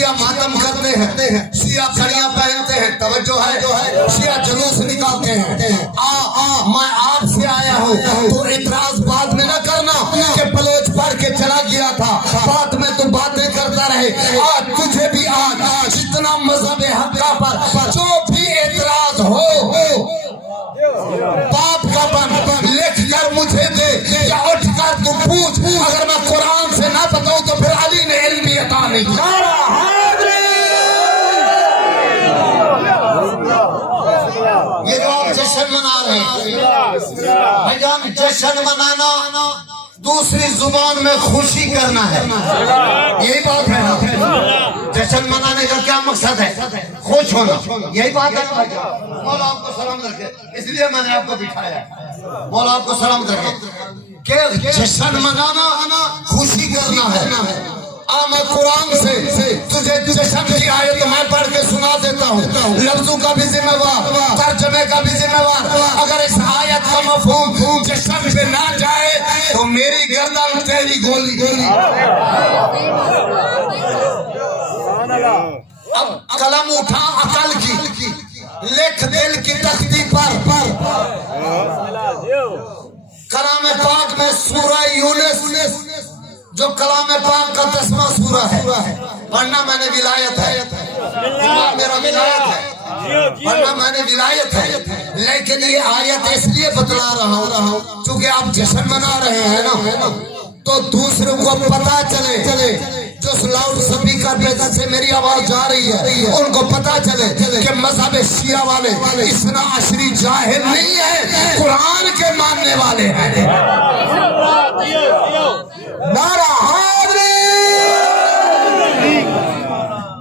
شیعہ ماتم کرتے ہیں، شیعہ کڑیاں پہنتے ہیں، توجہ ہے، شیعہ جلوس نکالتے ہیں۔ میں آپ سے آیا ہوں تو اعتراض بعد میں نہ کرنا کہ بلوچ پڑھ کے چلا گیا تھا، بعد میں تو باتیں کرتا رہے۔ آج تجھے بھی آج جتنا مذہب حقہ پر جو بھی اعتراض ہو باپ کا بن لکھ کر مجھے دے، یا اٹھ کر تو پوچھ، اگر میں قرآن سے نہ بتاؤں تو پھر علی نے علمی عطا نہیں کیا۔ یہ جو آپ جشن منا رہے ہیں بھائی جان، جشن منانا دوسری زبان میں خوشی کرنا ہے، یہی بات ہے نا۔ جشن منانے کا کیا مقصد ہے؟ خوش ہونا، یہی بات ہے بھائی جان۔ مولا آپ کو سلامت رکھے، اس لیے میں نے آپ کو بٹھایا۔ مولا آپ کو سلامت رکھے کہ جشن منانا خوشی کرنا ہے۔ میں قرآن سے تجھے جشن کی آیت میں پڑھ کے سنا دیتا ہوں، لفظوں کا بھی ذمہ وار، ترجمے کا بھی ذمہ وار۔ اگر اس آیت کا مفہوم جشن پہ نہ جائے تو میری گردن تیری گولی۔ اب قلم اٹھا عقل کی، لکھ دل کی تختی پر کلام پاک میں سورہ یونس جو کلام پاک کا 10واں سورہ ہے، پڑھنا میں نے ولایت ہے، میرا ولایت ہے، پڑھنا میں نے ولایت ہے، لیکن یہ آیت اس لیے بتلا رہا ہوں چونکہ آپ جشن منا رہے ہیں نا، تو دوسروں کو پتا چلے، جو لاؤڈ سپیکر پہ سے میری آواز جا رہی ہے ان کو پتا چلے کہ مذہب شیعہ والے اثنا عشری جاہل نہیں ہے، قرآن کے ماننے والے ہیں۔ نعرہ حیدری!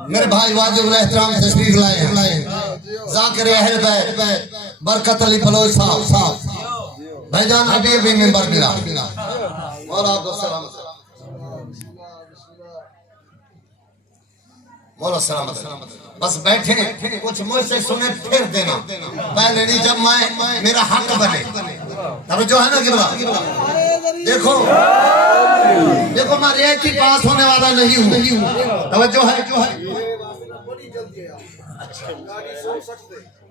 میرے بھائی واجب الاحترام تشریف لائے ہیں، ذاکر اہل بیت برکت علی بلوچ صاحب بھائی جان ابھی ممبر ملا، اور آپ کو سلامت، مولا سلامت، بس بیٹھے کچھ مجھ سے سنیں پھر دینا، پہلے نہیں جب میں میرا حق بنے۔ توجہ ہے نا قبلہ؟ دیکھو میں ریاتی پاس ہونے والا نہیں ہوں، توجہ ہے۔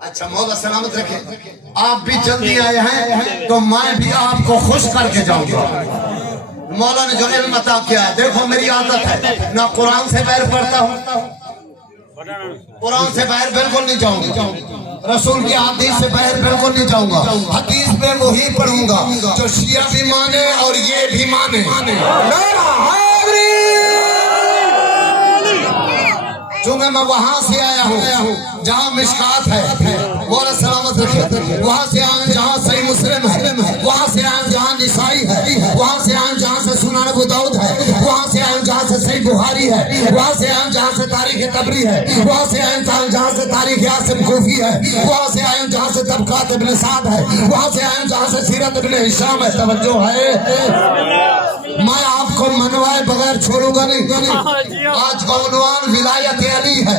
اچھا مولا سلامت رکھے، آپ بھی جلدی آئے ہیں تو میں بھی آپ کو خوش کر کے جاؤں گا۔ مولا نے جو علم عطا کیا ہے، دیکھو میری عادت ہے نہ قرآن سے باہر پڑھتا ہوں، قرآن سے باہر بالکل نہیں جاؤں گا، رسول کی حدیث سے باہر بالکل نہیں جاؤں گا، حدیث میں وہی پڑھوں گا جو شیعہ بھی مانے اور یہ بھی مانے۔ چونکہ میں وہاں سے آیا ہوں جہاں مشکات ہے، مولا سلامت رکھے، وہاں سے آئے جہاں صحیح مسلم ہے، وہاں سے آئے جہاں نسائی ہے، وہاں سے آئے جہاں سے سنن ابو داؤد ہے، وہاں سے آئے جہاں سے صحیح بخاری ہے، وہاں سے آئے جہاں سے تاریخ طبری ہے، وہاں سے آئے جہاں سے تاریخ عاصم کوفی ہے، وہاں سے آئے جہاں سے طبقات ابن سعد ہے، وہاں سے آئے جہاں سے سیرت ابن ہشام ہے۔ توجہ ہے، میں آپ کو منوائے بغیر چھوڑوں گا نہیں۔ آج کا عنوان ولایت علی ہے،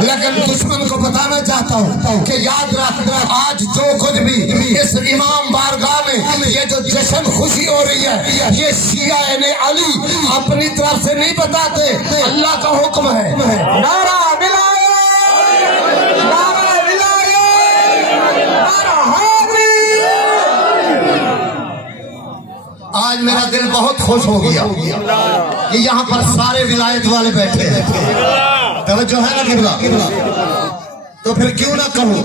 لیکن دشمن کو بتانا چاہتا ہوں کہ یاد رکھ، آج جو کچھ بھی اس امام بارگاہ میں یہ جو جشن خوشی ہو رہی ہے، یہ شیعہ علی اپنی طرف سے نہیں بتاتے، اللہ کا حکم ہے۔ نعرہ ولایت، نعرہ ولایت، نعرہ حیدری! آج میرا دل بہت خوش ہو گیا کہ یہاں پر سارے ولایت والے بیٹھے ہیں، توجہ ہے نا قبلہ؟ تو پھر کیوں نہ کہوں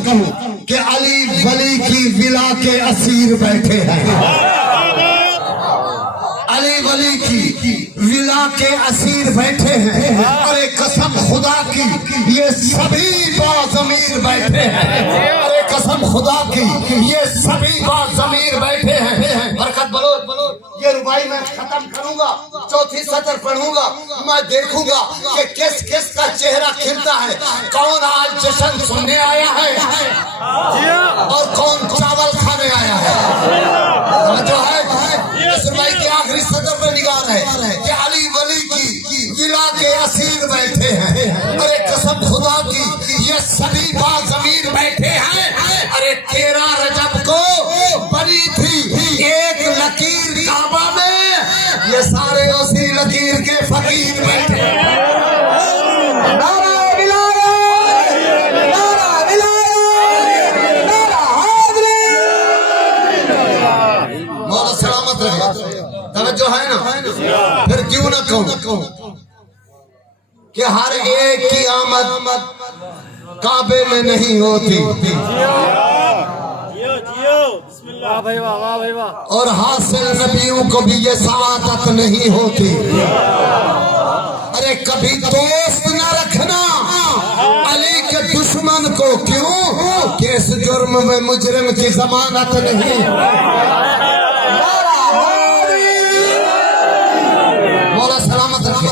کہ علی ولی کی ولا کے اسیر بیٹھے ہیں، علی ولی کی ولا کے اسیر بیٹھے ہیں، ارے قسم خدا کی یہ سبھی باضمیر بیٹھے ہیں، ارے قسم خدا کی یہ سبھی باضمیر بیٹھے ہیں۔ برکت بلو، یہ ربائی میں ختم کروں گا، چوتھی سطر پڑھوں گا، میں دیکھوں گا کہ کس کس کا چہرہ کھلتا ہے، کون آج جشن سننے آیا ہے اور کون چاول کھانے آیا ہے۔ جو ہے اس ربائی کی آخری سطر پر نگاہ ہے کہ علی ولی کی ولا کے اسیر بیٹھے ہیں، ارے قسم خدا کی یہ سبھی باضمیر بیٹھے ہیں۔ ارے 13 رجب کو بنی تھی ایک لکیر کعبہ میں، یہ سارے اسی لکیر کے فقیر بیٹھے ہیں۔ کہوں کہ ہر ایک کی آمد کعبے میں نہیں ہوتی اور حاصل نبیوں کو بھی یہ سعادت نہیں ہوتی. ارے کبھی دوست نہ رکھنا علی کے دشمن کو. کیوں کہ اس جرم میں مجرم کی ضمانت نہیں. مولا سلامت رکھے.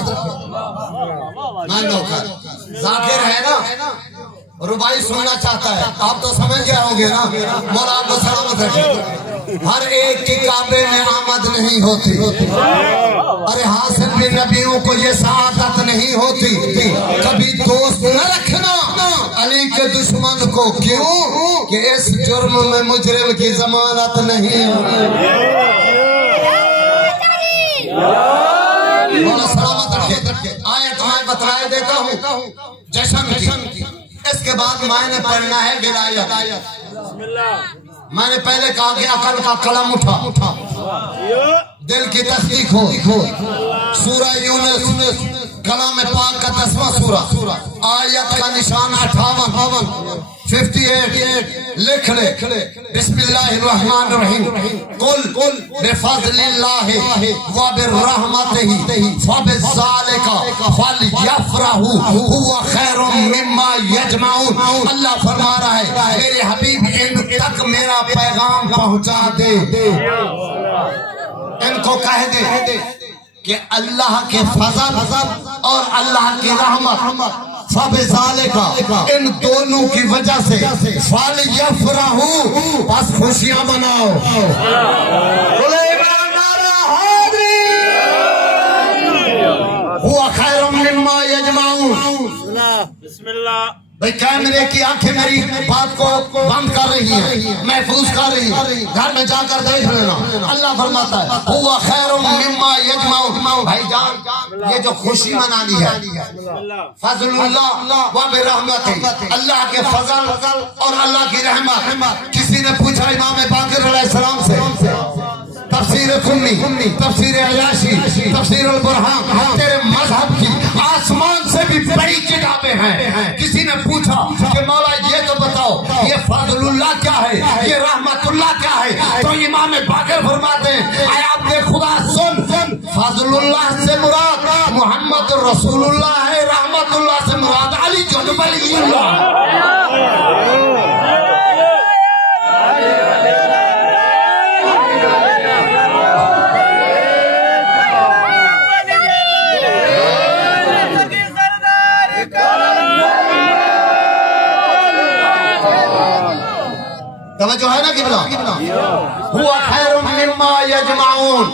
ذاکر ہے نا ربائی سننا چاہتا ہے, آپ تو سمجھ گئے ہوں گے نا. مولا آپ کو سلامت رکھے. ہر ایک کی کعبے میں آمد نہیں ہوتی. ارے حاصل بھی نبیوں کو یہ سعادت نہیں ہوتی. کبھی دوست نہ رکھنا علی کے دشمن کو. کیوں کہ اس جرم میں مجرم کی ضمانت نہیں ہوتی. مولا سلامت رکھے. آیت میں بتائے دیتا ہوں جشن کی. اس کے بعد میں نے پڑھنا ہے ولایت. میں نے پہلے کہا کہ عقل کا قلم اٹھا, دل کی تصدیق ہو. سورہ یونس کلام پاک کا 10واں سورہ, آیت کا نشان 58 لکھ لے. بسم اللہ الرحمن الرحیم. قل بفضل اللہ وبرحمتہ فبذالک فلیفرحوا هو خیر مما یجمعون. اللہ فرما رہا ہے میرے حبیب ان تک میرا پیغام پہنچا دے. ان کو کہہ دے کہ اللہ کے فضل اور اللہ کی رحمت فبذالک ان دونوں کی وجہ سے فلیفرحوا بس خوشیاں مناؤ. هو خیر مما یجمعون. بسم اللہ. بھئی کیمرے کی آنکھیں میری بات کو بند کر رہی ہیں, محفوظ کر رہی ہیں, گھر میں جا کر دیکھ لینا. اللہ فرماتا ہے هو خیر مما یجمعون. بھائی جان یہ جو خوشی منانی ہے فضل اللہ وبرحمتہ, اللہ کے فضل اور اللہ کی رحمت. کسی نے پوچھا امام باقر علیہ السلام سے تفسیر قمی, تفسیر عیاشی, تفسیر البرہان, تیرے مذہب کی آسمان سے بھی بڑی کتابیں ہیں. کسی نے پوچھا کہ مولا یہ تو بتاؤ یہ فضل اللہ کیا ہے, یہ رحمت اللہ کیا ہے, تو امام باقر فرماتے ہیں اے آپ کے خدا سن, فضل اللہ سے مراد محمد رسول اللہ ہے, رحمت اللہ سے مراد علی جنب علی اللہ. توجہ ہے نا قبلہ. هو خیر مما یجمعون.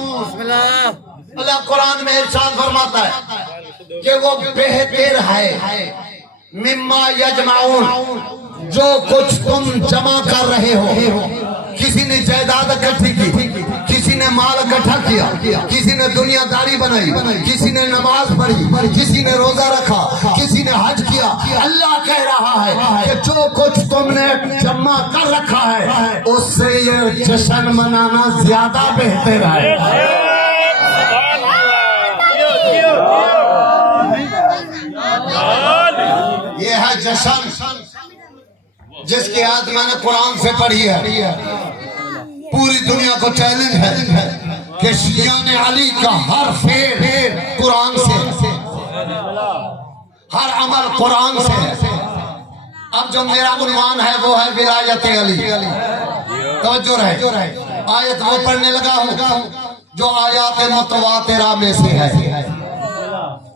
اللہ قرآن میں ارشاد فرماتا ہے کہ وہ بہتر ہے مما یجمعون, جو کچھ تم جمع کر رہے ہو. کسی نے جائیداد اکٹھی کی, کسی نے مال اکٹھا کیا, کسی نے دنیا داری بنائی, کسی نے نماز پڑھی, کسی نے روزہ رکھا, کسی نے حج کیا. اللہ کہہ رہا ہے کہ جو کچھ تم نے جمع کر رکھا ہے اس سے یہ جشن منانا زیادہ بہتر ہے. یہ ہے جشن جس کی آج میں نے قرآن سے پڑھی ہے. پوری دنیا کو چیلنج ہے کہ شیعان علی کا ہر فعل قرآن سے, ہر عمل قرآن سے. اب جو میرا عنوان ہے وہ ہے ولایت علی. توجہ رہے, آیت وہ پڑھنے لگا ہوں جو آیات متواترہ میں سے ہے.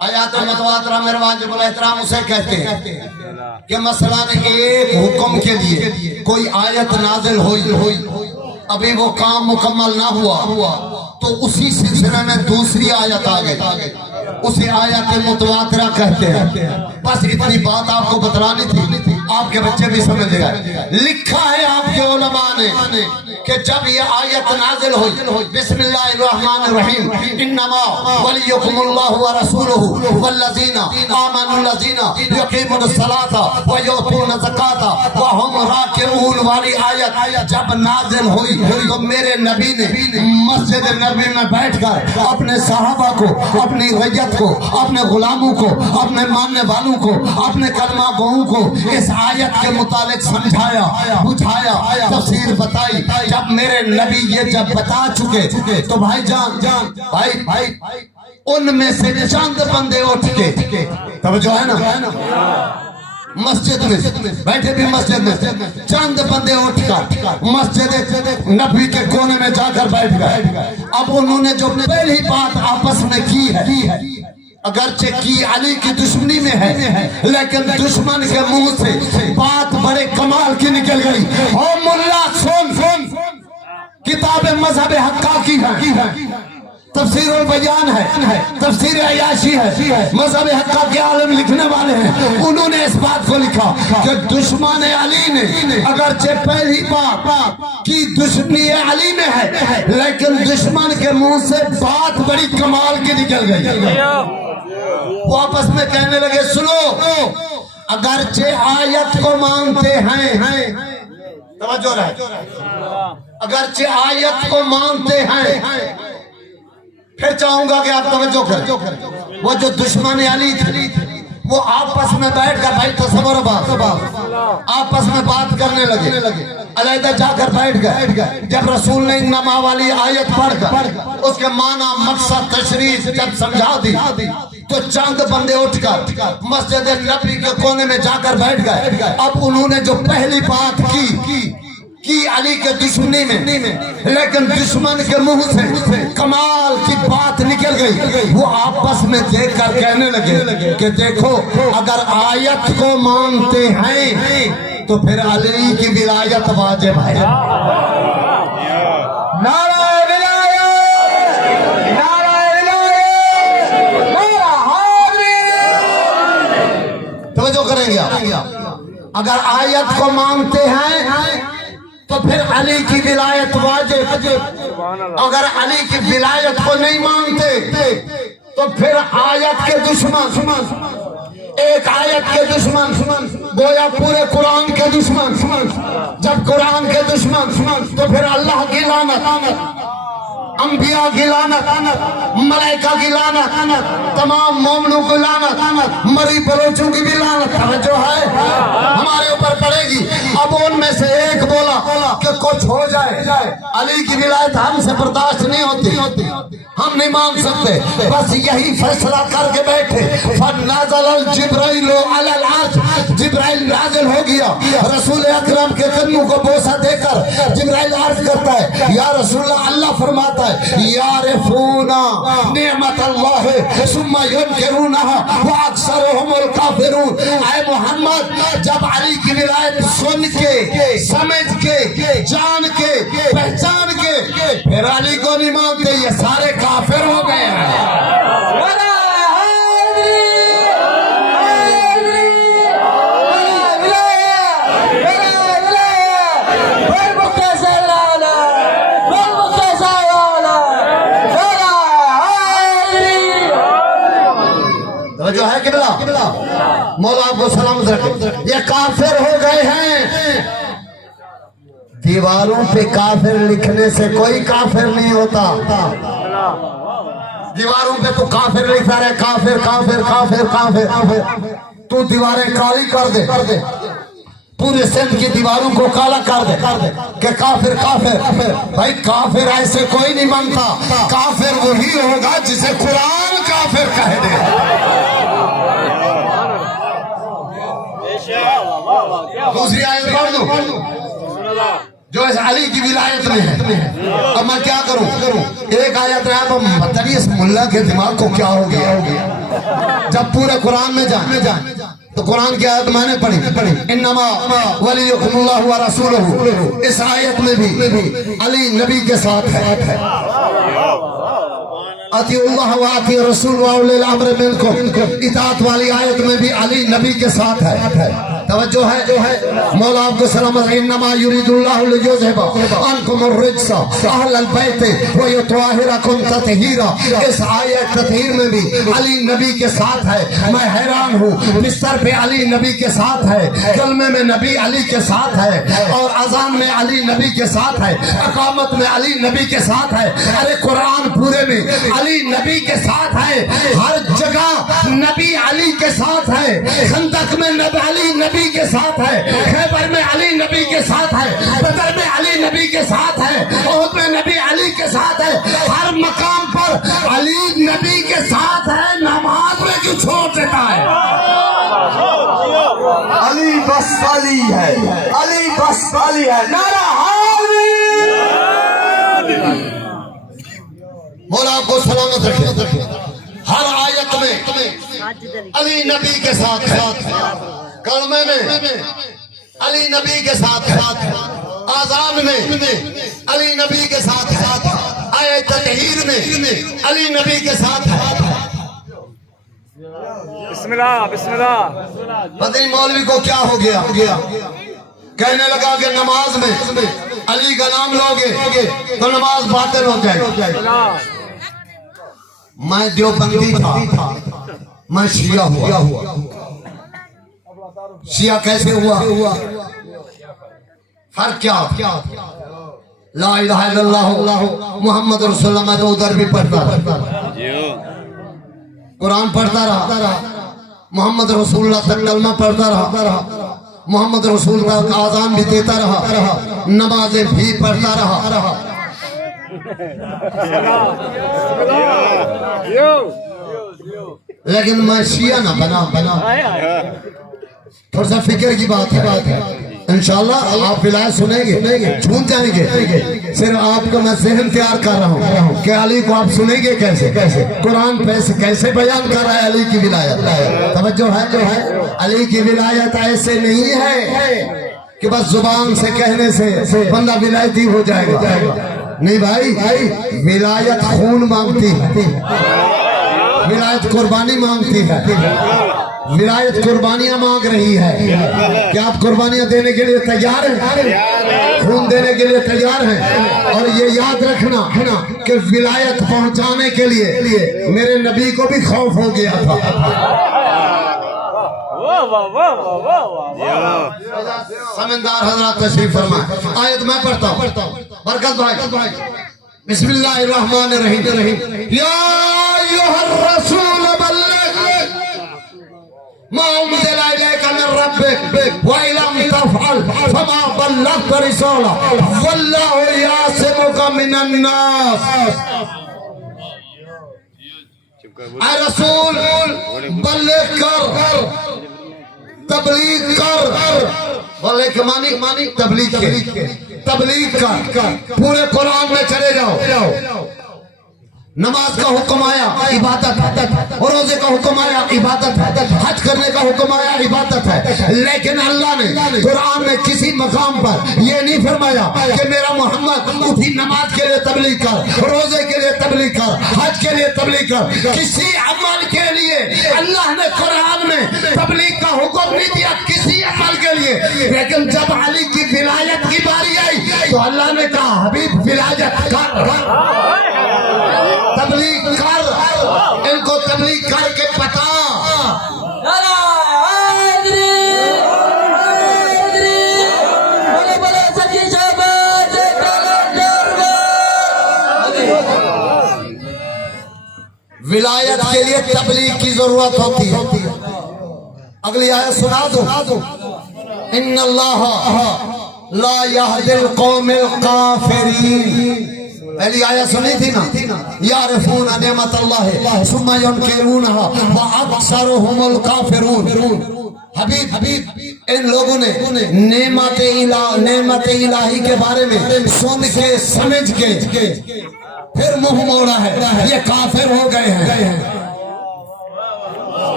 آیات متواترہ میرے واجب الاحترام اسے کہتے ہیں کہ مثلا ایک حکم کے لیے کوئی آیت نازل ہوئی, ابھی وہ کام مکمل نہ ہوا تو اسی سلسلے میں دوسری آیت آ گئی, اسے آیت متواترہ کہتے ہیں. بس اتنی بات آپ کو بتلانی تھی, آپ کے بچے بھی سمجھ گئے. لکھا ہے آپ کے علماء نے کہ جب یہ آیت نازل ہوئی بسم اللہ الرحمن الرحیم انما ولیکم اللہ ورسولہ والذین آمنوا الذین یقیمون الصلاۃ ویؤتون الزکاۃ وہم راکعون والی آیت جب نازل ہوئی تو میرے نبی نے مسجد نبی میں بیٹھ کر اپنے صحابہ کو, اپنی رعیت کو، اپنے غلاموں کو، اپنے ماننے والوں کو، اپنے کلمہ گوؤں کو اس آیت کے متعلق سمجھایا، بجھایا، تفسیر بتائی۔ جب میرے نبی یہ جب بتا چکے تو بھائی جان بھائی ان میں سے چند بندے اٹھ کے، توجہ ہے نا، مسجد میں بیٹھے بھی مسجد میں چند بندے اٹھ کر مسجد نبی کے کونے میں جا کر بیٹھ گئے۔ اب انہوں نے جو پہلی بات آپس میں کی ہے، اگرچہ کی علی کی دشمنی میں ہے، لیکن دشمن کے منہ سے بات بڑے کمال کی نکل گئی۔ او ملا سن، کتاب مذہب حقہ کی ہے، تفسیر البیان ہے، تفسیر عیاشی ہے، مذہب حقہ کے عالم لکھنے والے ہیں۔ انہوں نے اس بات کو لکھا کہ دشمن علی نے اگرچہ پہلی بات کی دشمنی علی میں ہے، لیکن دشمن کے منہ سے بات بڑی کمال کی نکل گئی۔ وہ آپس میں کہنے لگے سنو، اگرچہ آیت کو مانتے ہیں، توجہ رہے، اگرچہ آیت کو مانتے ہیں، پھر چاہوں گا کہ آپ توجہ کریں۔ وہ جو دشمن علی تھے وہ آپس میں بیٹھ کر، بھائی تصور آپس میں بات کرنے لگے، علیحدہ جا کر بیٹھ گئے۔ جب رسول نے انما والی آیت پڑھ کر اس کے معنی، مقصد، تشریح جب سمجھا دی تو چند بندے اٹھ کر مسجد نبی کے کونے میں جا کر بیٹھ گئے۔ اب انہوں نے جو پہلی بات کی علی کے دشمنی میں، لیکن دشمن کے منہ سے کمال کی بات نکل گئی۔ وہ آپس میں دیکھ کر کہنے لگے کہ دیکھو، اگر آیت کو مانتے ہیں تو پھر علی کی ولایت واجب ہے۔ نعرہ ولایت، نعرہ ولایت، نعرہ حاضری۔ توجہ کریں گے آپ، اگر آیت کو مانتے ہیں تو پھر علی کی ولایت واجب، اگر علی کی ولایت کو نہیں مانتے تو پھر آیت کے دشمن، ایک آیت کے دشمن گویا پورے قرآن کے دشمن، جب قرآن کے دشمن تو پھر اللہ کی لعنت، انبیاء کی لعنت، ملائکہ کی لعنت، تمام مومنوں کی لعنت، مری بلوچوں کی بھی لعنت جو ہے ہمارے اوپر پڑے گی۔ اب ان میں سے ایک بولا کہ کچھ ہو جائے، علی کی ولایت ہم سے برداشت نہیں ہوتی، ہم نہیں مان سکتے، بس یہی فیصلہ کر کے بیٹھے۔ فنزل الجبرائیل علی العرش، جبرائیل نازل ہو گیا، رسول اکرم کے قدموں کو بوسہ دے کر جبرائیل عرض کرتا ہے یا رسول اللہ، اللہ فرماتا ہے یعرفون نعمت اللہ ثم ینکرونها واکثرهم الکافرون۔ اے محمد، جب علی کی ولایت سن کے، سمجھ کے، جان کے، پہچان کے پھر علی کو نہیں مانتے، یہ سارے کافر ہو گئے ہیں۔ جو ہے قبلہ مولا آپ کو سلامت رکھے، یہ کافر ہو گئے ہیں۔ دیواروں پہ کافر لکھنے سے کوئی کافر نہیں ہوتا، دیواروں پہ تو کافر لکھتا رہے، کافر کافر کافر کافر، تو دیواریں کالی کر دے، پورے سندھ کی دیواروں کو کالا کر دے کہ کافر کافر۔ بھائی کافر ایسے کوئی نہیں بنتا، کافر وہی ہوگا جسے قرآن کافر کہہ دے۔ دوسری آیت پڑھ دوں جو اس علی کی ولایت میں ہے۔ اب میں کیا کروں؟ ایک آیت رہا تو بتائیے اس ملا کے دماغ کو کیا ہو گیا؟ جب پورے قرآن میں جائیں تو قرآن کی آیت میں نے پڑھی انما ولیکم اللہ ورسولہ، اس آیت میں بھی علی نبی کے ساتھ ہے۔ اطیعوا اللہ واطیعوا الرسول واولی الامر منکم، اطاعت والی آیت میں بھی علی نبی کے ساتھ ہے۔ توجہ ہے جو ہے مولا آپ کو سلامت رہے انما یرید اللہ لیذہب عنکم الرجس اہل البیت ویطہرکم تطہیرا اس آیت تطہیر میں بھی علی نبی کے ساتھ ہے میں حیران ہوں بستر پہ علی نبی کے ساتھ ہے کلمے میں نبی علی کے ساتھ ہے اور اذان میں علی نبی کے ساتھ ہے اقامت میں علی نبی کے ساتھ ہے ارے قرآن پورے میں علی نبی کے ساتھ ہے ہر جگہ نبی علی کے ساتھ ہے خندق میں علی نبی کے ساتھ ہے خیبر میں علی نبی کے ساتھ ہے بدر میں علی نبی کے ساتھ ہے احد میں نبی علی کے ساتھ ہے ہر مقام پر علی نبی کے ساتھ ہے نماز میں کیوں چھوڑ دیتا ہے علی بس علی ہے علی بس علی ہے نعرہ مولا آپ کو سلامت رکھے ہر آیت میں علی نبی کے ساتھ کلمے میں علی نبی کے ساتھ آذان میں علی نبی کے ساتھ آیت تطہیر میں علی نبی کے ساتھ بسم اللہ بسم اللہ پتہ نہیں مولوی کو کیا ہو گیا کہنے لگا کہ نماز میں علی کا نام لوگے تو نماز باطل ہو جائے میں دیوبندی تھا میں شیعہ ہوا شیعہ کیسے ہوا فرق کیا لا الہ الا اللہ محمد رسول اللہ میں تو ادھر بھی پڑھتا رہا قرآن پڑھتا رہا محمد رسول اللہ تک کلمہ پڑھتا رہا محمد رسول اللہ کا آذان بھی دیتا رہا نمازیں بھی پڑھتا رہا لیکن میں شیعہ نہ بنا تھوڑا سا فکر کی بات ہے انشاءاللہ آپ ولایت سنیں گے جھوم جائیں گے صرف آپ کو میں ذہن تیار کر رہا ہوں کہ علی کو آپ سنیں گے کیسے قرآن کیسے بیان کر رہا ہے علی کی ولایت توجہ ہے جو ہے علی کی ولایت ایسے نہیں ہے کہ بس زبان سے کہنے سے بندہ ولایتی ہو جائے گا نہیں بھائی ولایت خون مانگتی ہے ولایت قربانی مانگتی ہے ولایت قربانیاں مانگ رہی ہے کیا آپ قربانیاں دینے کے لیے تیار ہیں خون دینے کے لیے تیار ہیں اور یہ یاد رکھنا کہ ولایت پہنچانے کے لیے میرے نبی کو بھی خوف ہو گیا تھا سمندار حضرات تشریف فرمائیں آیت میں پڑھتا ہوں برکت بھائی بسم اللہ الرحمن الرحیم یا ایھا الرسول بلغ ما انزل الیک من ربک وان لم تفعل فما بلغت رسالہ واللہ یعصمک من الناس اے رسول بلغ کر تبلیغ کر بلغ مانی تبلیغ کر پورے قرآن میں چلے جاؤ نماز کا حکم آیا عبادت اور روزے کا حکم آیا عبادت حج کرنے کا حکم آیا عبادت ہے لیکن اللہ نے قرآن میں کسی مقام پر یہ نہیں فرمایا کہ میرا محمد اٹھی نماز کے لیے تبلیغ کر روزے کے لیے تبلیغ کر حج کے لیے تبلیغ کر کسی عمل کے لیے اللہ نے قرآن میں تبلیغ کا حکم نہیں دیا کسی عمل کے لیے لیکن جب علی کی ولایت کی باری آئی تو اللہ نے کہا حبیب ولایت کر تبلیغ کر ان کو تبلیغ کر کے پتا ولایت کے لیے تبلیغ کی ضرورت ہوتی ہے اگلی آیت سنا دو ان اللہ لا یہدی القوم الکافرین پہلی آیت سنی تھی نا یعرفون نعمت اللہ ثم ینکرونها واکثرهم الکافرون حبیب ان لوگوں نے نعمت الہی کے بارے میں سن کے سمجھ کے پھر منہ موڑا ہے یہ کافر ہو گئے ہیں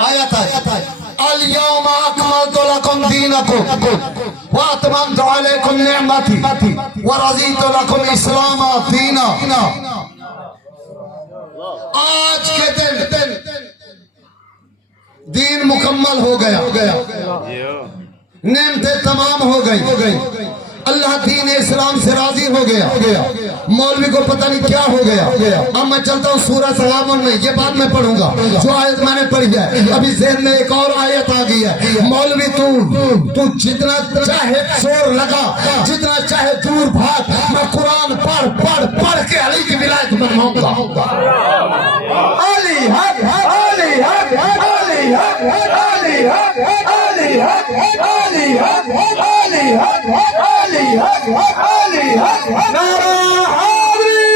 آیت ہے اليوم اکملت لکم دینکم واتممت علیکم نعمتی ورضیت لکم اسلام دینا آج کے دن دین مکمل ہو گیا، نعمتیں تمام ہو گئی، اللہ دین اسلام سے راضی ہو گیا، مولوی کو پتہ نہیں کیا ہو گیا۔ اب میں چلتا ہوں سورہ تغابن میں، یہ بات میں پڑھوں گا جو آیت میں نے پڑھی ہے۔ ابھی ذہن میں ایک اور آیت آ گئی ہے، مولوی تو جتنا چاہے زور لگا، جتنا چاہے دور بھاگ، میں قرآن پڑھ کے علی کی ولایت بنواؤں گا۔ علی حق، علی حق، علی حق، علی حق، علی حق، علی حق، علی حق، علی حق، علی حق، نعرہ حیدری۔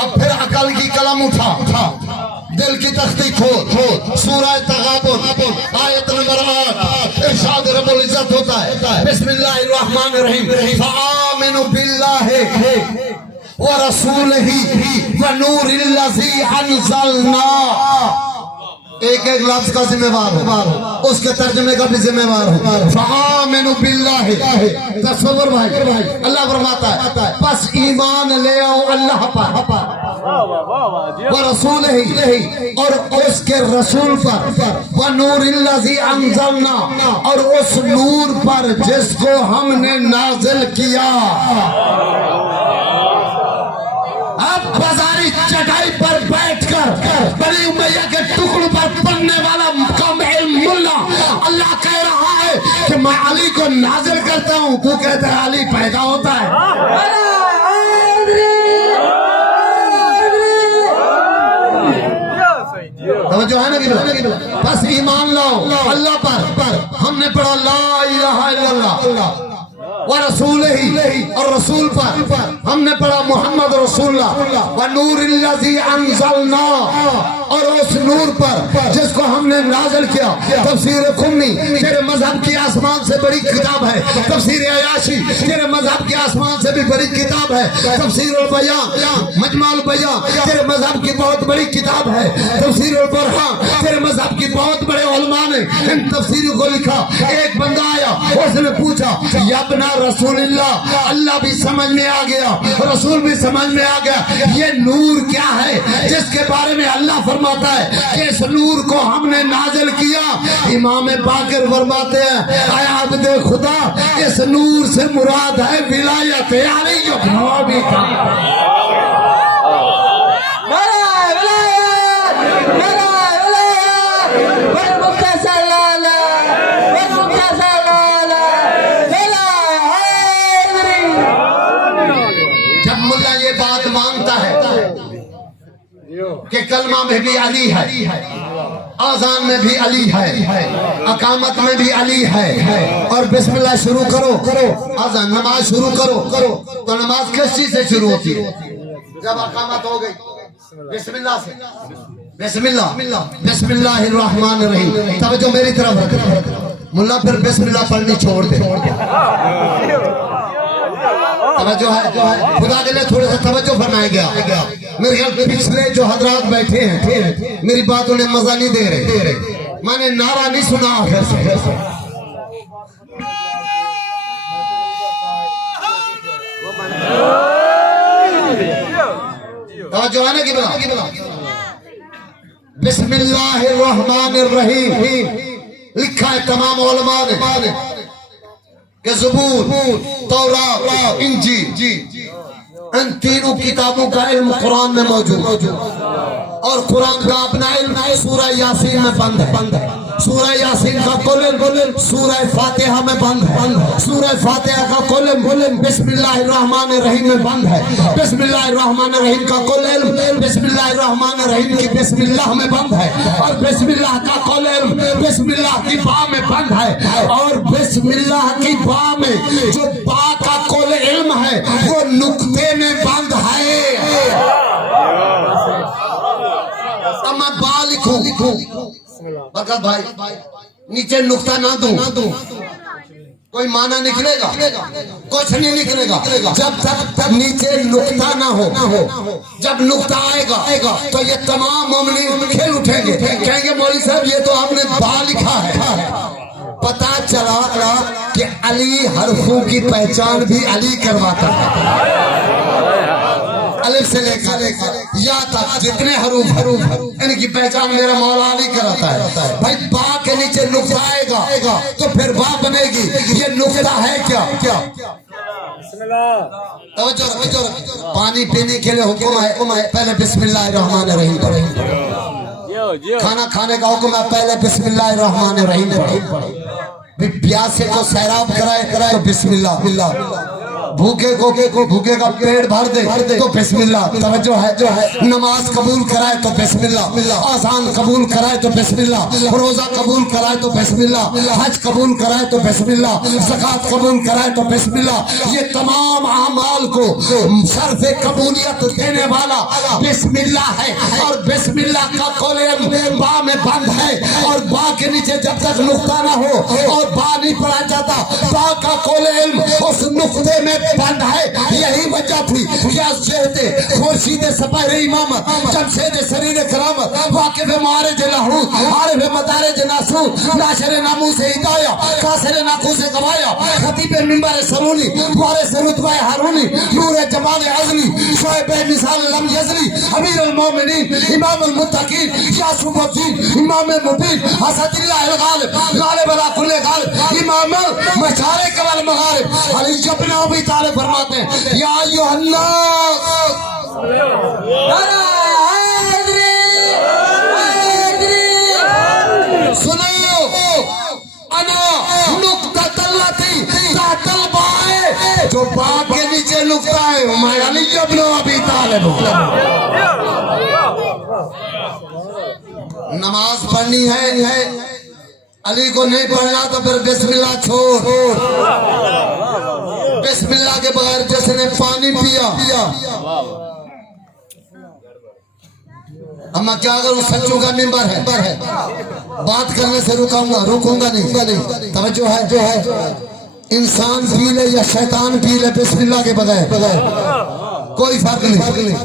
اب پھر عقل کی قلم اٹھا، دل کی تختی کھول، سورہ تغابن آیت نمبر 8، ارشاد رب العزت ہوتا ہے، بسم اللہ الرحمن الرحیم، فآمنوا باللہ وَرَسُولِهِ وَنُورِ الَّذِي أَنزَلْنَا۔ ایک لفظ کا ذمہ وار ہو، اس کے ترجمے کا بھی ذمہ وار ہو۔ فآمنوا باللہ، تصور بھائی، اللہ فرماتا ہے بس ایمان لے آؤ اللہ پر، وَرَسُولِهِ، اور اس کے رسول پر، وَنُورِ الَّذِي أَنزَلْنَا، اور اس نور پر جس کو ہم نے نازل کیا۔ اب بازاری چٹائی پر بیٹھ کر بنی امیہ کے ٹکڑوں پر پڑھنے والا کم علم ملا اللہ کہہ رہا ہے کہ میں علی کو نازل کرتا ہوں، تو کہتا ہے علی پیدا ہوتا ہے۔ توجہ ہے نا کہ بس ایمان لاؤ اللہ پر، ہم نے پڑھا لا الہ الا اللہ وَرَسُولِهِ، اور رسول پر ہم نے پڑھا محمد رسول اللہ، وَنُورِ الَّذِي أَنزَلْنَا، اور اس نور پر جس کو ہم نے نازل کیا۔ تفسیر قمی تیرے مذہب کی آسمان سے بڑی کتاب ہے، تفسیر عیاشی تیرے مذہب کی آسمان سے بھی بڑی کتاب ہے، تفسیر البیان، مجمع البیان تیرے مذہب کی بہت بڑی کتاب ہے، تفسیر البرہان تیرے مذہب کی بہت بڑے علماء نے ان تفسیروں کو لکھا۔ ایک بندہ آیا، اس نے پوچھا یا ابن رسول اللہ، اللہ بھی سمجھ میں آ گیا، رسول بھی سمجھ میں آ گیا، یہ نور کیا ہے جس کے بارے میں اللہ فرماتا ہے کہ اس نور کو ہم نے نازل کیا؟ امام باقر فرماتے ہیں اے عبد خدا، اس نور سے مراد ہے ولایت علی بن ابی طالب۔ کہ کلمہ میں بھی علی ہے، آذان میں بھی علی ہے، اقامت میں بھی علی ہے، اور بسم اللہ شروع کرو، آذان نماز شروع کرو تو نماز کس چیز سے شروع ہوتی ہے؟ جب اقامت ہو گئی بسم اللہ سے، بسم اللہ الرحمن الرحیم۔ توجہ میری طرف رکھ، ملا پھر بسم اللہ پڑھنی چھوڑ دے، توجہ ہے، خدا کے لئے تھوڑے سے توجہ فرمائے گیا۔ میرے خیال پچھلے جو حضرات بیٹھے ہیں میری بات انہیں مزہ نہیں دے رہے، میں نے نعرہ نہیں سنا آخر سے۔ توجہ ہے نا کہ بلا بسم اللہ الرحمن الرحیم لکھا ہے تمام علماء نے کہ زبور، تورات، انجیل، ان تینوں کتابوں کا علم قرآن میں موجود، اور قرآن کا اپنا علم سورہ یاسین میں بند ہے، سورہ یاسین کا کل علم سورہ فاتحہ میں بند ہے، سورہ فاتحہ کا کل علم بسم اللہ الرحمن الرحیم میں بند ہے، بسم اللہ الرحمن الرحیم کا کل علم بسم اللہ الرحمن الرحیم کی بسم اللہ میں بند ہے، اور بسم اللہ کا کل علم بسم اللہ کی با میں بند ہے، اور بسم اللہ کی با میں جو با کا کل علم ہے وہ نقطے میں بند ہے۔ اب میں با لکھوں برکت بھائی، نیچے نقطہ نہ دوں کوئی معنی نکلے گا؟ کچھ نہیں نکلے گا جب تک نیچے نقطہ نہ ہو۔ جب نقطہ آئے گا تو یہ تمام مومنین کھل اٹھیں گے، کہیں گے مولوی صاحب یہ تو آپ نے با لکھا ہے۔ پتا چلا کہ علی حرفوں کی پہچان بھی علی کرواتا ہے۔ الف سے لے کر یا تک جتنے حروف ان کی پہچان میرا مولا علی کراتا ہے بھائی با کے نیچے نقطہ آئے گا تو پھر با بنے گی یہ نقطہ ہے کیا بسم اللہ توجہ پانی پینے کے لیے حکم ہے پہلے بسم اللہ الرحمن الرحیم پڑھیں کھانا کھانے کا حکم ہے پہلے بسم اللہ الرحمن الرحیم پڑھیں پیاس سے کو سیراب کرائے تو بسم اللہ بھوکے کا پیڑ بھر دے تو بسم اللہ توجہ ہے نماز قبول کرائے تو بسم اللہ آذان قبول کرائے تو بسم اللہ روزہ قبول کرائے تو بسم اللہ حج قبول کرائے تو بسم اللہ زکات قبول کرائے تو بسم اللہ یہ تمام اعمال کو شرف قبولیت دینے والا بسم اللہ ہے اور بسم اللہ کا قول با میں بند ہے اور با کے نیچے جب تک نقطہ نہ ہو اور با نہیں پڑھا جاتا با کا قول علم اس نقطے میں بند ہے یہی وجہ تھی یا شہد خورشید سپاہر امام جمشید سریر کرامت واقف معارج لاہور عارف مدارج ناسو ناشر ناموس ہدایہ قاصر ناقوس گوایا خطیب منبر سرونی وارث رتبہ ہارونی نور جمال عزلی شعیب مثال لم یزلی امیر المومنین امام المتقین یاسوف الدین امام مبین حسد اللہ الغالب غالب علی کل غالب امام مشارق والمغارب علی ابن ابی طالب فرماتے ہیں یا ایوہ الناس سنو انا نقطہ اللہ تھی تحت البائے جو باپ کے نیچے نقطہ ہے میں علی ابن ابی طالب نماز پڑھنی ہے علی کو نہیں پڑھنا تو پھر بسم اللہ چھوڑ بسم اللہ کے بغیر جس نے پانی پیا اما کیا اگر سچوں کا ممبر ہے بات کرنے سے رکوں گا نہیں توجہ ہے جو ہے انسان پی لے یا شیطان پی لے بسم اللہ کے بغیر کوئی فرق نہیں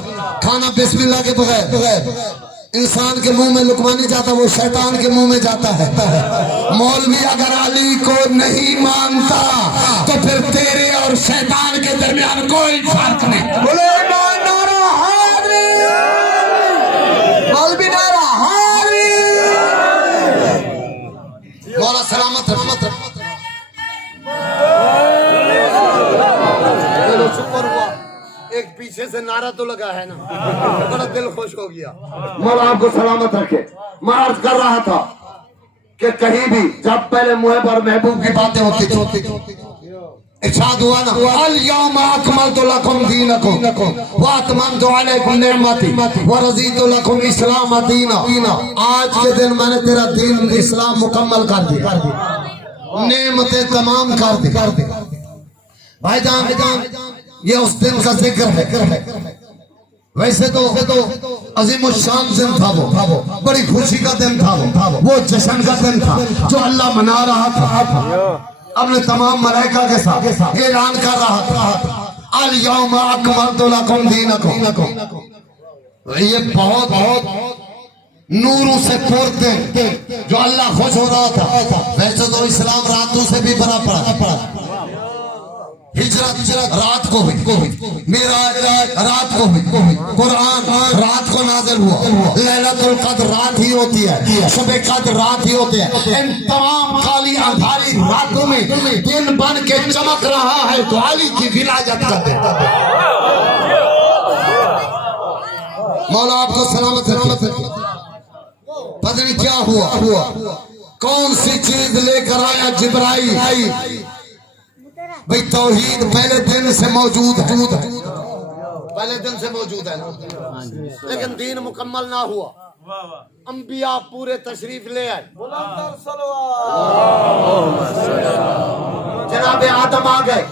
کھانا بسم اللہ کے بغیر انسان کے منہ میں لقمہ نہیں جاتا وہ شیطان کے منہ میں جاتا ہے مولوی اگر علی کو نہیں مانتا تو پھر تیرے اور شیطان کے درمیان کوئی فرق نہیں بولے نعرہ حیدری مولوی نعرہ حیدری مولا سلامت شکر ہوا ایک پیچھے سے نعرہ تو لگا ہے نا بڑا دل خوش ہو گیا مولا آپ کو سلامت رکھے میں عرض کر رہا تھا کہ کہیں بھی جب پہلے محب اور محبوب کی باتیں ہوتی تھی ارشاد ہوا نا الیوم اکملت لکم دینکم واتممت علیکم نعمتی ورضیت لکم اسلام دینا آج کے دن میں نے تیرا دین اسلام مکمل کر دیا نعمتیں تمام کر دی بھائی جان یہ اس دن کا ذکر ہے ویسے تو عظیم الشان دن تھا وہ بڑی خوشی کا دن تھا وہ جشن کا دن تھا جو اللہ منا رہا تھا اپنے تمام ملائکہ کے ساتھ اعلان کر رہا تھا الیوم اکملت لکم دینکم یہ بہت نوروں سے پورتے جو اللہ خوش ہو رہا تھا ویسے تو اسلام راتوں سے بھی بڑا پڑا ہجرت رات کو ہوئی معراج رات کو ہوئی قرآن رات کو نازل ہوا لیلۃ القدر رات ہی ہوتی ہے شب قدر رات ہی ہوتی ہے ان تمام کالی اندھاری راتوں میں دن بن کے چمک رہا ہے تو علی کی ولایت کا دن مولا آپ کو سلامت ہے پتہ نہیں کیا ہوا کون سی چیز لے کر آیا جبرائیل بھئی توحید پہلے دن سے موجود ہے پہلے دن سے موجود ہے لیکن دین مکمل نہ ہوا انبیاء پورے تشریف لے آئے جناب آدم آ گئے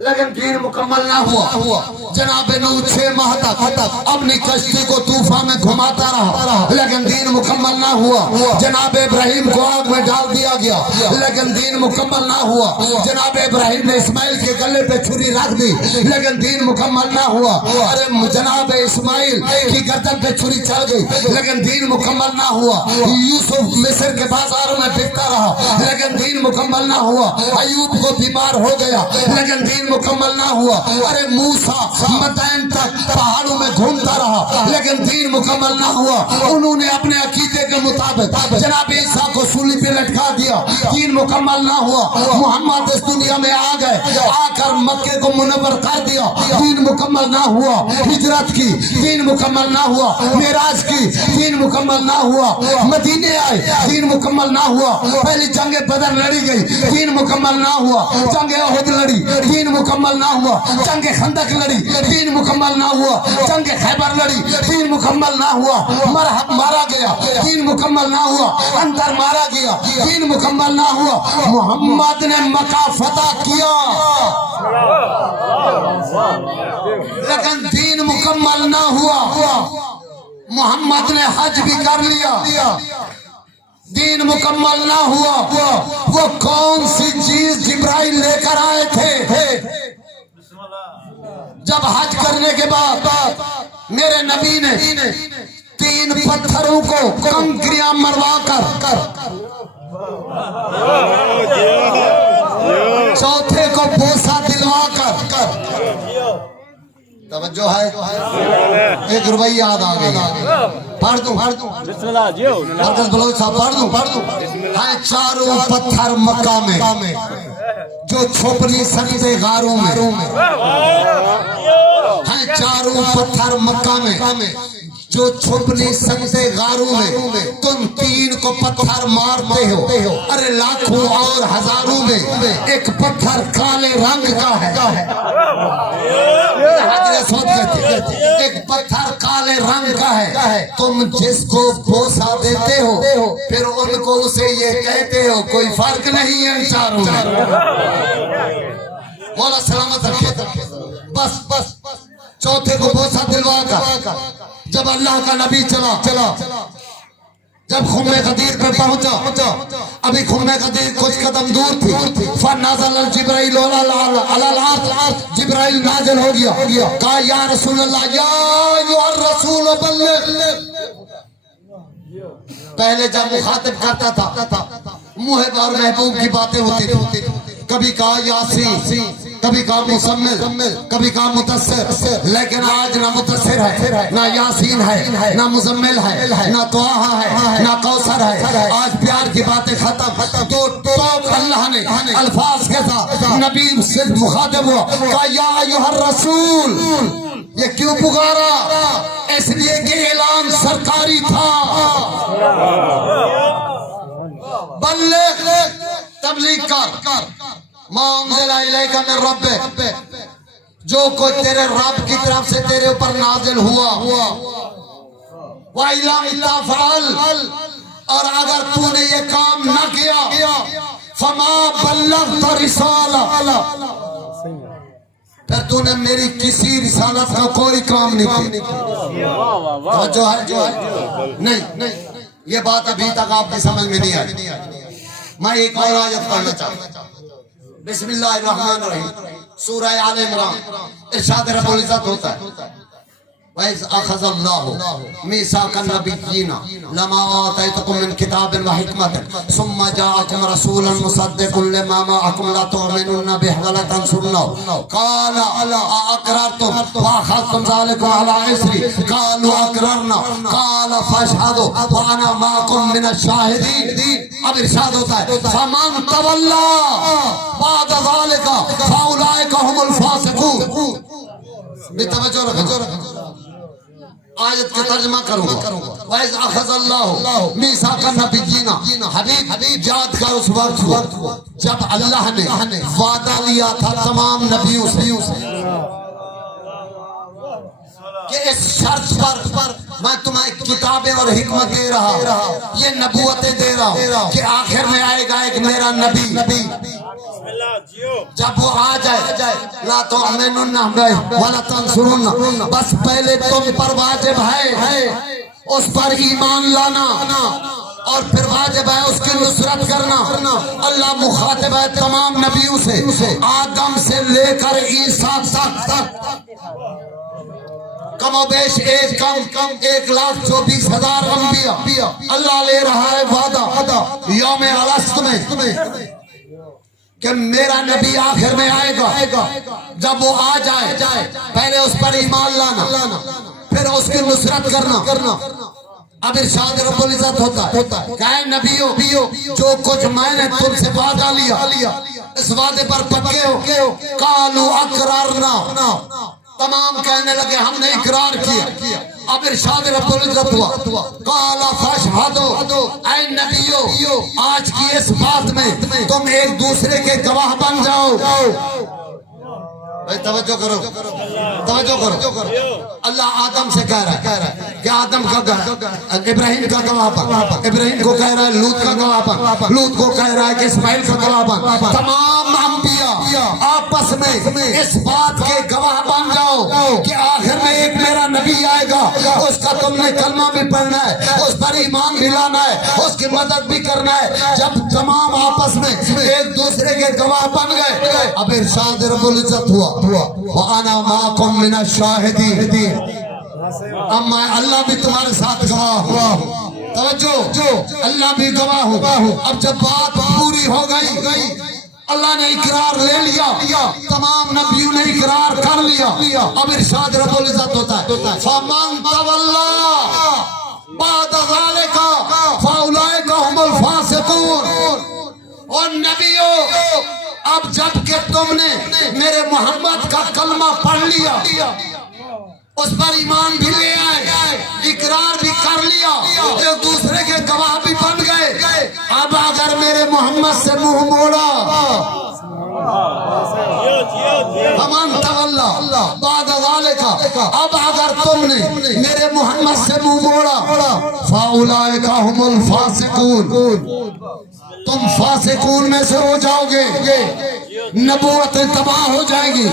لیکن دین مکمل نہ ہوا جناب نوح 6 ماہ تک اپنی کشتی کو طوفان میں گھماتا رہا لیکن دین مکمل نہ ہوا جناب ابراہیم کو آگ میں ڈال دیا گیا لیکن دین مکمل نہ ہوا جناب ابراہیم نے اسماعیل کے گلے پہ چھری رکھ دی لیکن دین مکمل نہ ہوا ارے جناب اسماعیل کی گردن پہ چھری چل گئی لیکن دین مکمل نہ ہوا یوسف مصر کے بازاروں میں بکتا رہا لیکن دین مکمل نہ ہوا ایوب کو بیمار ہو گیا لیکن دین مکمل نہ ہوا ارے موسیٰ مدین تک پہاڑوں میں گھومتا رہا لیکن دین مکمل نہ ہوا انہوں نے اپنے عقیدے کے مطابق جناب عیسیٰ کو سولی پہ لٹکا دیا دین مکمل نہ ہوا محمد اس دنیا میں آ گئے آ کر مکے کو منور کر دیا دین مکمل نہ ہوا ہجرت کی دین مکمل نہ ہوا معراج کی دین مکمل نہ ہوا مدینے آئے دین مکمل نہ ہوا پہلی جنگ بدر لڑی گئی دین مکمل نہ ہوا جنگ احد لڑی دین مکمل نہ ہوا جنگ خندق لڑی دین مکمل نہ ہوا جنگ خیبر لڑی دین مکمل نہ ہوا مرحب مارا گیا دین مکمل نہ ہوا اندر مارا گیا دین مکمل نہ ہوا محمد نے مکہ فتح کیا لیکن دین مکمل نہ ہوا محمد نے حج بھی کر لیا دین مکمل نہ ہوا وہ کون سی چیز جبرائیل لے کر آئے تھے جب حج کرنے کے بعد میرے نبی نے 3 پتھروں کو کنکریاں مروا کر چوتھے کو بوسہ دلوا کر توجہ ہے 1 روپیہ یاد آ گئی پڑھ دوں مرکز بلوچ صاحب پڑھ دوں ہیں 4 پتھر مکہ میں جو چھپ نہیں سکتے غاروں میں ہیں 4 پتھر مکہ میں جو چھپ نہیں سکتے غاروں میں تم 3 کو پتھر مارتے ہو ارے لاکھوں اور ہزاروں میں ایک پتھر کالے رنگ کا ہے ایک پتھر کالے رنگ کا ہے تم جس کو بوسہ دیتے ہو پھر ان کو اسے یہ کہتے ہو کوئی فرق نہیں ہے ان چاروں میں مولا سلامت رکھے بس چوتھے کو بوسہ دلوا کر جب اللہ کا نبی چلا جب خم غدیر پہ پہنچا ابھی خم غدیر کچھ قدم دور تھی فنازل الجبرائیل علی العرش جبرائیل نازل ہو گیا کہا یا رسول اللہ یا ایھا الرسول بلغ پہلے جب مخاطب کرتا تھا محب اور محبوب کی باتیں ہوتی تھی کبھی کہا یاسین کبھی کہا مزمل کبھی کہا مدثر لیکن آج نہ مدثر ہے نہ یاسین ہے نہ مزمل ہے نہ طٰہٰ ہے نہ کوثر ہے آج پیار کی باتیں ختم تو اللہ نے الفاظ کے ساتھ نبی سے مخاطب ہوا کہا یا ایھا الرسول یہ کیوں پکارا اس لیے کہ اعلان سرکاری تھا بلغ تبلیغ کر ما انزل الیک من ربک جو کوئی تیرے رب کی طرف سے تیرے اوپر نازل ہوا وَإِلَّا تَفْعَلْ اور اگر تو نے یہ کام نہ کیا فَمَا بَلَّغْتَ رِسَالَةَ پھر تو نے میری کسی رسالت کا کوئی کام نہیں کیا جو ہے نہیں یہ بات ابھی تک آپ کی سمجھ میں نہیں آئی میں ایک اور آیت پڑھنا چاہتا ہوں بسم اللہ الرحمن الرحیم سورہ آل عمران ارشاد رب العزت ہوتا ہے وَإِذْ أَخَذَ اللَّهُ مِيثَاقَ النَّبِيِّينَ لَمَا آتَيْتُكُم مِّن كِتَابٍ وَحِكْمَةٍ ثُمَّ جَاءَكُمْ رَسُولٌ مُصَدِّقٌ لِّمَا مَعَكُمْ لَتُؤْمِنُنَّ بِهِ وَلَتَنصُرُنَّهُ قَالَ أَأَقْرَرْتُمْ وَأَخَذْتُمْ ذَلِكَ عَلَىٰ إِصْرِي قَالُوا أَقْرَرْنَا قَالَ فَاشْهَدُوا وَأَنَا مَعَكُم مِّنَ الشَّاهِدِينَ اب ارشاد ہوتا ہے فَمَن تَوَلَّىٰ بَعْدَ ذَلِكَ فَأُولَٰئِكَ هُمُ الْفَاسِقُونَ بتوجہ رکھو آیت کا ترجمہ کروں گا وَإِذْ أَخَذَ اللَّهُ مِيثَاقَ النَّبِيِّينَ حبیب یاد کر اس وقت جب اللہ نے وعدہ لیا تھا تمام نبیوں سے کہ اس شرط پر میں تمہیں کتابیں اور حکمت دے رہا یہ نبوتیں دے رہا کہ آخر میں آئے گا ایک میرا نبی جب وہ آ جائے لا تؤمنن ولا تنصرن بس پہلے تم پر واجب ہے اس پر ایمان لانا اور پھر واجب ہے اس کی نصرت کرنا۔ اللہ مخاطب ہے تمام نبیوں سے، آدم سے لے کر عیسیٰ تک، کم و بیش 1,24,000 انبیاء۔ اللہ لے رہا ہے وعدہ یوم الست میں کہ میرا نبی آخر میں آئے گا، جب وہ آ جائے پہلے اس پر ایمان لانا، پھر اس کی نصرت کرنا۔ اب ارشاد رب العزت ہوتا ہے کہ اے نبیوں، جو کچھ میں نے تم سے وعدہ لیا اس وعدے پر پکے ہو؟ قالوا اقررنا، تمام کہنے لگے ہم نے اقرار کیا۔ اب ارشاد رب العزت ہوا قال فاشهدوا، اے نبیوں آج کی اس بات میں تم ایک دوسرے کے گواہ بن جاؤ۔ توجہ کرو، اللہ آدم سے کہہ رہا ہے کہ آدم کا گواہ، ابراہیم کا گواہ بن، ابراہیم کو کہہ رہا ہے لوط کا گواہ بن، لوط کو کہہ رہا ہے کہ اسماعیل کا گواہ بن۔ تمام انبیاء آپس میں اس بات کے گواہ بن جاؤ کہ آخر میں ایک میرا نبی آئے گا، اس کا تم نے کلمہ بھی پڑھنا ہے، اس پر ایمان بھی لانا ہے، اس کی مدد بھی کرنا ہے۔ جب تمام آپس میں ایک دوسرے کے گواہ بن گئے، اب ارشاد رب العزت ہوا وَأَنَا مَعَكُمْ مِنَ الشَّاهِدِينَ، اب میں اللہ بھی تمہارے ساتھ گواہ ہوں۔ توجہ، اللہ بھی گواہ ہوں۔ اب جب بات پوری ہو گئی، اللہ نے اقرار لے لیا، تمام نبیوں نے اقرار کر لیا، اب ارشاد رب العزت ہوتا ہے فَمَنْ تَوَلَّى بَعْدَ ذَلِكَ فَأُولَئِكَ هُمُ الْفَاسِقُونَ۔ اور نبیوں اب جب کہ تم نے میرے محمد کا کلمہ پڑھ لیا، اس پر ایمان بھی لے آئے، اقرار بھی کر لیا، ایک دوسرے کے گواہ بھی بن گئے، اب اگر میرے محمد سے منہ موڑا، فمن تولی بعد ذالک، اب اگر تم نے میرے محمد سے منہ موڑا، فاولئک هم الفاسقون، تم فاسقون میں سے ہو جاؤ گے، نبوتیں تباہ ہو جائیں گی،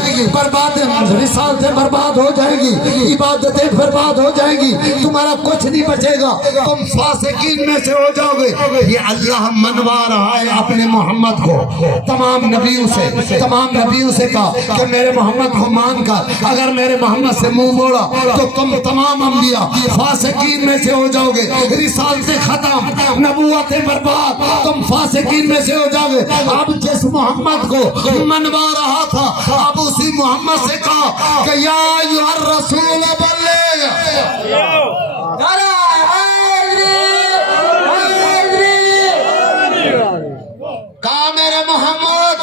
رسالتیں برباد ہو جائیں گی، عبادتیں برباد ہو جائیں گی، تمہارا کچھ نہیں بچے گا، تم فاسقین میں سے ہو جاؤ گے۔ یہ اللہ منوا رہا ہے اپنے محمد کو تمام نبیوں سے کہا کہ میرے محمد کو مان کر اگر میرے محمد سے منہ موڑا تو تم تمام انبیاء فاسقین میں سے ہو جاؤ گے، رسالتیں ختم، نبوتیں برباد، تم فاسقین میں سے ہو جاؤ گے۔ اب جس محمد کو منوا رہا تھا، اب اسی محمد سے کہا کہ یا ایھا الرسول بلغ، کہا میرے محمد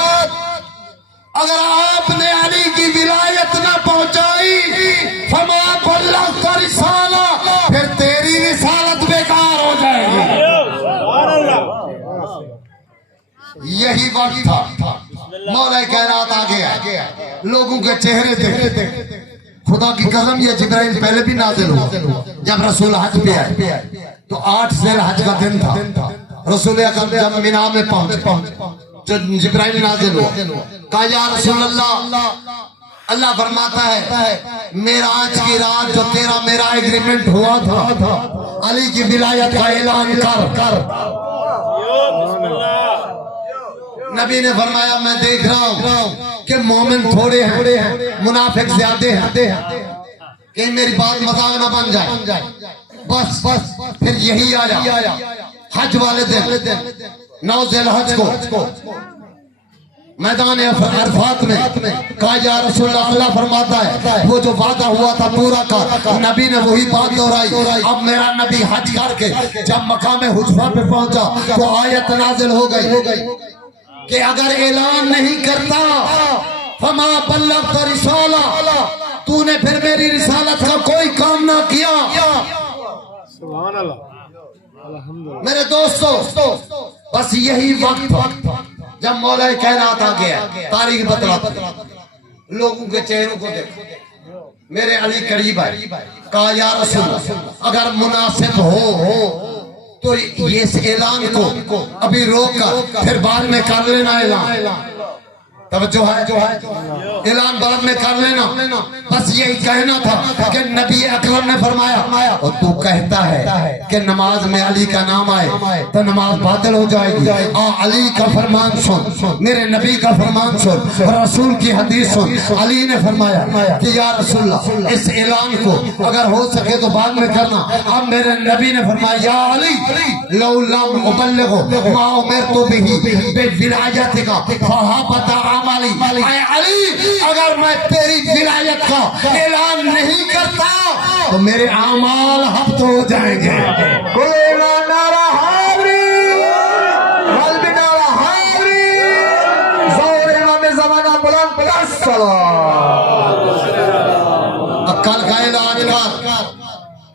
اگر آپ نے علی کی ولایت نہ پہنچائی فما بلغت رسالہ، پھر تیری رسالت بیکار ہو جائے گی۔ یہی وقت تھا، مولا کائنات آ گیا، لوگوں کے چہرے تھے، خدا کی قسم یہ جبرائیل پہلے بھی نازل ہوا، جب رسول حج پہ آئے تو 8 ذی الحج کا دن تھا، رسول اکرم جب مینا میں پہنچے، جبرائیل نازل ہوا، کہا یا رسول اللہ، اللہ فرماتا ہے معراج کی رات جو تیرا میرا ایگریمنٹ ہوا تھا، علی کی ولایت کا اعلان کر۔ نبی نے فرمایا میں دیکھ رہا ہوں کہ مومن تھوڑے ہیں، منافق زیادہ ہیں، کہ میری بات مذاق نہ بن جائے۔ بس پھر یہی آیا حج والے دن 9 ذی الحج کو میدان عرفات میں، کہا یا رسول اللہ، اللہ فرماتا ہے وہ جو وعدہ ہوا تھا پورا کر۔ نبی نے وہی بات دہرائی۔ اب میرا نبی حج کر کے جب مقام حذیفہ پہ پہنچا تو آیت نازل ہو گئی کہ اگر اعلان نہیں کرتا فما بلغت رسالہ، تو نے پھر میری رسالت کا کوئی کام نہ کیا۔ سبحان اللہ، میرے دوستو بس یہی وقت تھا جب مولا کائنات آ گیا، تاریخ بتلاتا، لوگوں کے چہروں کو دیکھو، میرے علی قریب آئے، کہا یا رسول اللہ اگر مناسب ہو تو اس اعلان کو ابھی روک کر پھر بعد میں کر لینا اعلان۔ توجہ ہے اعلان بعد میں کر لینا بس یہی کہنا تھا کہ نبی اکرم نے فرمایا اور تو کہتا ہے کہ نماز میں علی کا نام آئے تو نماز باطل ہو جائے گی علی کا فرمان سن میرے نبی کا فرمان سن رسول کی حدیث سن علی نے فرمایا کہ یا رسول اللہ اس اعلان کو اگر ہو سکے تو بعد میں کرنا اب میرے نبی نے فرمایا یا علی لو لم ابلغ ما امرت به بولایتک فحبط عملی اے علی اگر میں تیری ولایت کا اعلان نہیں کرتا تو میرے اعمال حبط ہو جائیں گے کلنا نعرہ حاضری قلب نعرہ حاضری ظہور امام زمانہ بلند پلس کل کا اعلان کر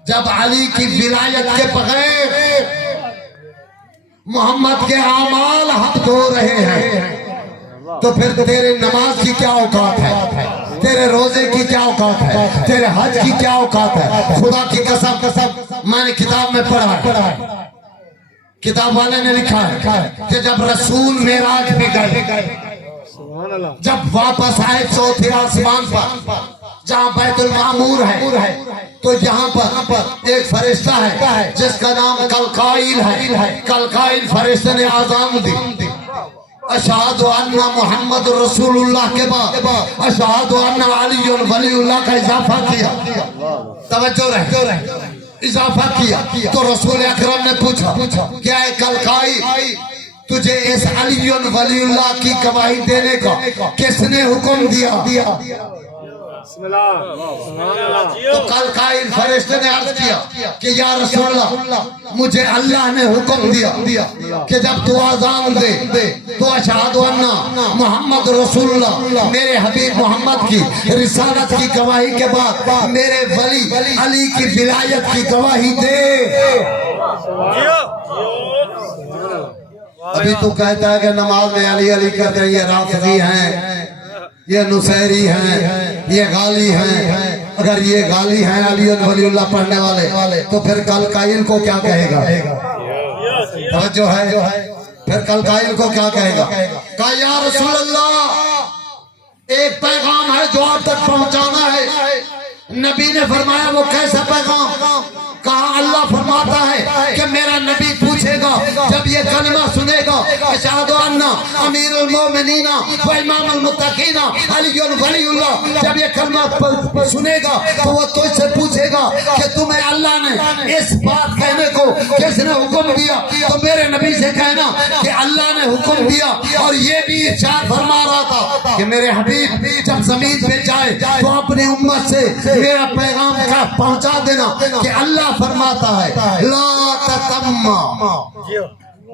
جب علی کی ولایت کے بغیر محمد کے اعمال حبط ہو رہے ہیں تو پھر تیرے نماز کی کیا اوقات ہے تیرے روزے کی کیا اوقات ہے تیرے حج کی کیا اوقات ہے خدا کی قسم میں نے کتاب میں پڑھا ہے کتاب والے نے لکھا ہے کہ جب رسول معراج پہ گئے جب واپس آئے چوتھے آسمان پر جہاں بیت المعمور ہے تو یہاں پر ایک فرشتہ ہے جس کا نام کلکائل ہے کلکائل فرشتہ نے آزان دی اشہد ان محمد رسول اللہ کے بعد اشہد ان علی ولی اللہ کا اضافہ کیا توجہ رہے اضافہ کیا تو رسول اکرم نے پوچھا کیا ہے کلکائی تجھے اس علی ولی اللہ کی گواہی دینے کا کس نے حکم دیا تو کلکائل فرشتے نے عرض کیا کہ یا رسول اللہ مجھے اللہ نے حکم دیا کہ جب تو آزان دے تو اشہد ان محمد رسول اللہ میرے حبیب محمد کی رسالت کی گواہی کے بعد میرے ولی علی کی ولایت کی گواہی دے ابھی تو کہتا ہے کہ نماز میں علی علی کرتے یہ رافضی ہیں یہ نصیری ہیں یہ غالی ہیں اگر یہ غالی ہیں علی ولی اللہ پڑھنے والے تو پھر کلکائل کو کیا کہے گا توجہ ہے پھر کلکائل کو کیا کہے گا کہا یا رسول اللہ ایک پیغام ہے جو آپ تک پہنچانا ہے نبی نے فرمایا وہ کیسا پیغام کہا اللہ فرماتا ہے کہ میرا نبی پوچھے گا جب یہ کلمہ سنے گا اشہد ان امیر المومنین و امام المتقین علی ولی اللہ جب یہ کلمہ سنے گا تو وہ تجھ سے پوچھے گا کہ تمہیں اللہ نے اس بات کہنے کو کس نے حکم دیا تو میرے نبی سے کہنا کہ اللہ نے حکم دیا اور یہ بھی ارشاد فرما رہا تھا کہ میرے حبیب جب زمین پہ جائے تو اپنی امت سے میرا پیغام کا پہنچا دینا کہ اللہ فرماتا ہے لا تتم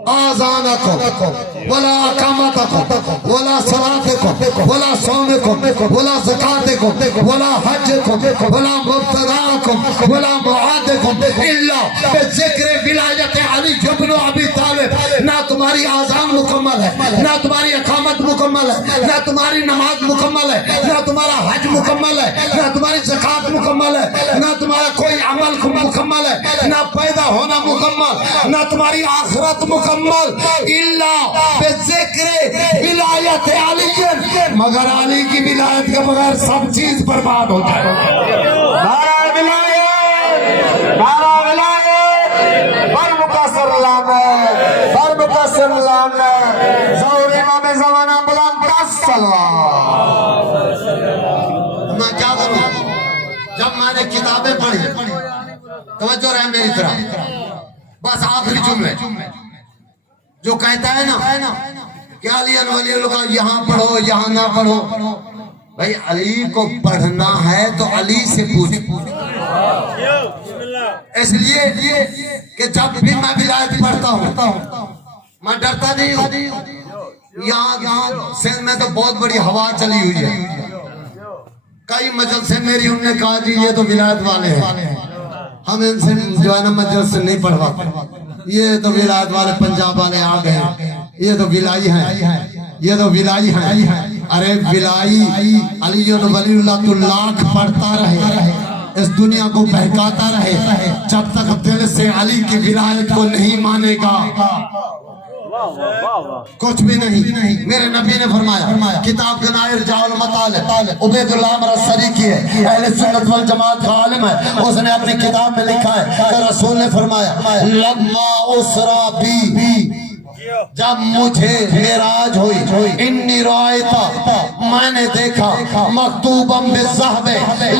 آذانکم ولا اقامتکم ولا صلاتکم ولا صومکم ولا زکاتکم ولا حجکم ولا مبتداکم ولا معادکم الا بذکر ولایت علی بن ابی طالب نہ تمہاری آذان مکمل ہے نہ تمہاری اقامت مکمل ہے نہ تمہاری نماز مکمل ہے نہ تمہارا حج مکمل ہے نہ تمہاری زکات مکمل ہے نہ تمہارا کوئی عمل مکمل ہے نہ پیدا ہونا مکمل نہ تمہاری آخرت مکمل الا بذکر ولایت علی مگر علی کی ولایت کے بغیر سب چیز برباد ہو جائے نعرہ ولایت نعرہ ولایت بر مقصر لعنت بر مقصر لعنت ظہور امام زمانہ بلند پلس میں کیا کروں جب میں نے کتابیں پڑھی توجہ رہے میری طرف بس آخری جملے جو کہتا ہے نا کہ علی ولی اللہ یہاں پڑھو یہاں نہ پڑھو بھائی علی کو پڑھنا ہے تو علی سے پوچھ اس لیے کہ جب بھی میں ولایت پڑھتا ہوں میں ڈرتا نہیں ہوں یہاں سندھ میں تو بہت بڑی ہوا چلی ہوئی ہے کئی مجلس سے میری انہوں نے کہا جی یہ تو ولایت والے ہیں ہم ان سے جو ہے نا مجلس سے نہیں پڑھوا یہ تو ولایت والے پنجاب والے آ گئے یہ تو ولائی ہیں یہ تو ولائی ہیں ارے ولائی علی ولی اللہ تو لاکھ پڑھتا رہے اس دنیا کو بہکاتا رہے جب تک دل سے علی کی ولایت کو نہیں مانے گا کچھ بھی نہیں. میرے نبی نے فرمایا کتاب کا نام ارجاء المطالب عبید اللہ مرسری کی ہے, اہل سنت والجماعت کا عالم ہے. اس نے اپنی کتاب میں لکھا ہے کہ رسول نے فرمایا لما اسرا بی, جب مجھے معراج ہوئی, انی رائتا, میں نے دیکھا مکتوبا بالذہب,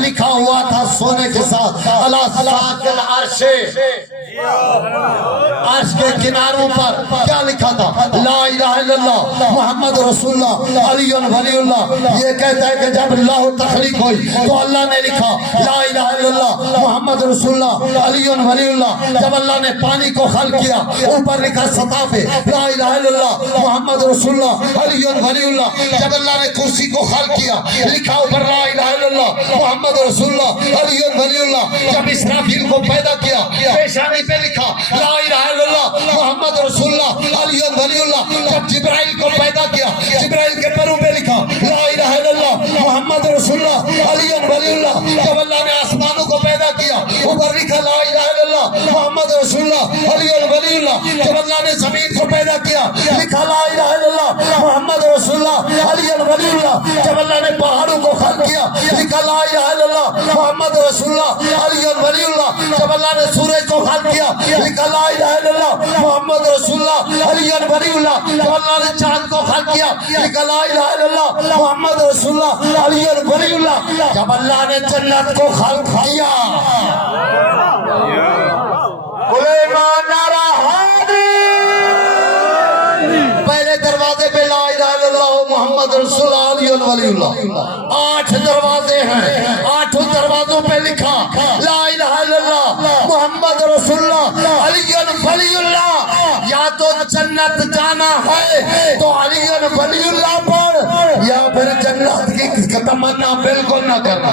لکھا ہوا تھا سونے کے ساتھ, علی ساق العرش, عرش کے کناروں پر کیا لکھا تھا؟ لا الہ الا اللہ محمد رسول اللہ علی ولی اللہ. یہ کہتا ہے کہ جب اللہ تخلیق ہوئی تو اللہ نے لکھا لا الہ الا اللہ محمد رسول اللہ علی ولی اللہ. جب اللہ نے پانی کو خلق کیا اوپر لکھا سطح پہ لا الہ الا اللہ محمد رسول اللہ علی ولی اللہ. جب اللہ نے کرسی کو خلق کیا لکھا اوپر لا الہ الا اللہ محمد رسول اللہ علی ولی اللہ. جب اسرافیل کو پیدا کیا پیشانی پہ لکھا لا الہ الا اللہ محمد رسول اللہ علی ولی اللہ. جب جبرائیل کو پیدا کیا جبرائیل کے پروں پہ لکھا لا الہ الا اللہ محمد رسول اللہ علی ولی اللہ. جب اللہ نے آسمانوں کو پیدا کیا اوپر لکھا لا الہ الا اللہ محمد رسول اللہ علی ولی اللہ. جب اللہ نے زمین کو پیدا کیا لکھا لا الہ الا اللہ محمد رسول اللہ علی ولی اللہ. جب اللہ نے پہاڑوں کو خلق کیا لکھا لا الہ الا اللہ محمد رسول اللہ علی ولی اللہ. جب اللہ نے سورج کو خلق کیا لکھا لا الہ الا اللہ محمد رسول اللہ علی ولی اللہ. جب اللہ نے چاند کو خلق کیا لکھا لا الہ الا اللہ محمد رسول اللہ علی ولی اللہ. جب اللہ نے جنت کو خلق کیا سلیمان نعرہ پہلے دروازے پہ لا الہ الا اللہ محمد رسول اللہ علی ولی اللہ. 8 دروازے ہیں, 8 دروازوں پہ لکھا لا الہ الا اللہ محمد رسول اللہ علی ولی اللہ. یا تو جنت جانا ہے تو علی ولی اللہ پر, یا پھر جنت کی تمنا بالکل نہ کرنا.